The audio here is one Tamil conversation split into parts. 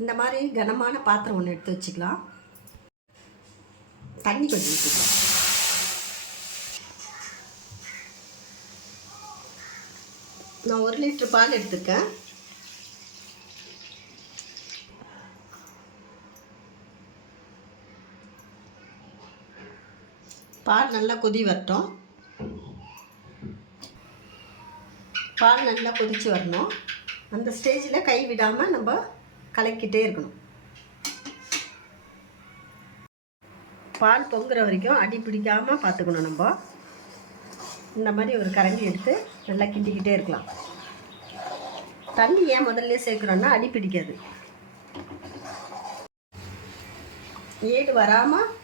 இந்த மாதிரி கனமான பாத்திரம் ஒன்று எடுத்து வச்சுக்கலாம். தண்ணி கொஞ்சம் ஊற்றிக்கலாம். நான் 1 லிட்டர் பால் எடுத்துருக்கேன். பால் நல்லா கொதி வரட்டும். பால் நல்லா கொதித்து வரணும். அந்த ஸ்டேஜில் கை விடாமல் நம்ம கலக்கிட்டே இருக்கணும். பால் பொங்குற வரைக்கும் அடி பிடிக்காமல் பார்த்துக்கணும். நம்ம இந்த மாதிரி ஒரு கரண்டி எடுத்து நல்லா கிண்டிக்கிட்டே இருக்கலாம். தண்ணி ஏன் முதல்ல சேர்க்குறோன்னா அடி பிடிக்காது. ஏடு வராமல்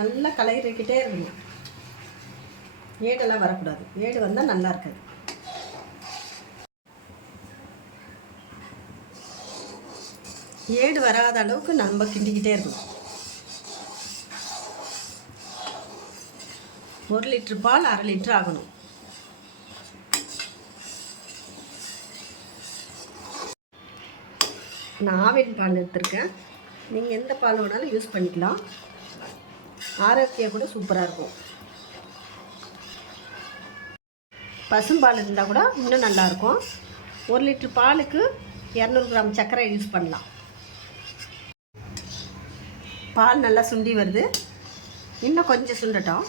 நல்லா கலக்கிட்டே இருக்கணும். ஏடெல்லாம் வரக்கூடாது. ஏடு வந்தால் நல்லா இருக்காது. ஏடு வராத அளவுக்கு நம்ம கிண்டிக்கிட்டே இருக்கணும். 1 லிட்டர் பால் 1/2 லிட்டர் ஆகணும். நான் ஆவின் பால் எடுத்துருக்கேன். நீங்கள் எந்த பால் வேணாலும் யூஸ் பண்ணிக்கலாம். ஆரோக்கியம் கூட சூப்பராக இருக்கும். பசும்பால் இருந்தால் கூட இன்னும் நல்லாயிருக்கும். 1 லிட்டர் பாலுக்கு 200 கிராம் சர்க்கரை யூஸ் பண்ணலாம். பால் நல்லா சுண்டி வருது. இன்னும் கொஞ்சம் சுண்டட்டும்.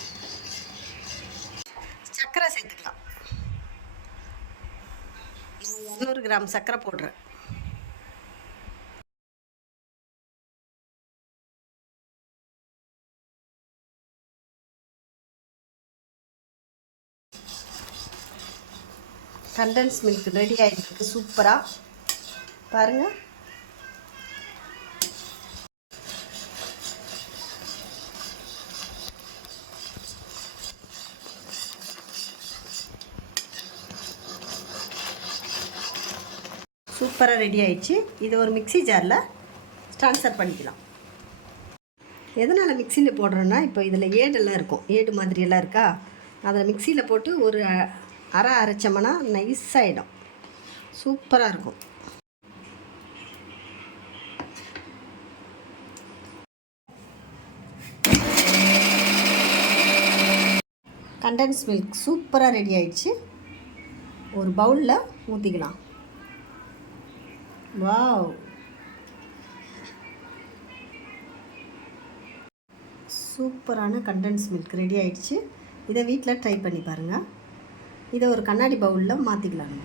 சர்க்கரை சேர்த்துக்கலாம். 200 கிராம் சர்க்கரை போடுறேன். கண்டன்ஸ் மில்க் ரெடி ஆகிருக்கு. சூப்பராக பாருங்கள். சூப்பராக ரெடி ஆயிடுச்சு. இது ஒரு மிக்ஸி ஜாரில் ட்ரான்ஸ்ஃபர் பண்ணிக்கலாம். எதனால் மிக்சியில் போடுறோன்னா, இப்போ இதில் ஏடெல்லாம் இருக்கும். ஏடு மாதிரியெல்லாம் இருக்கா, அதில் மிக்சியில் போட்டு ஒரு அரைச்சோம்னா நைஸாகிடும். சூப்பராக இருக்கும். கண்டன்ஸ் மில்க் சூப்பராக ரெடி ஆயிடுச்சு. ஒரு பவுலில் ஊற்றிக்கலாம். வாவ், சூப்பரான கண்டன்ஸ் மில்க் ரெடி ஆயிடுச்சு. இதை வீட்டில் ட்ரை பண்ணி பாருங்கள். இதை ஒரு கண்ணாடி பவுலில் மாற்றிக்கலாம்.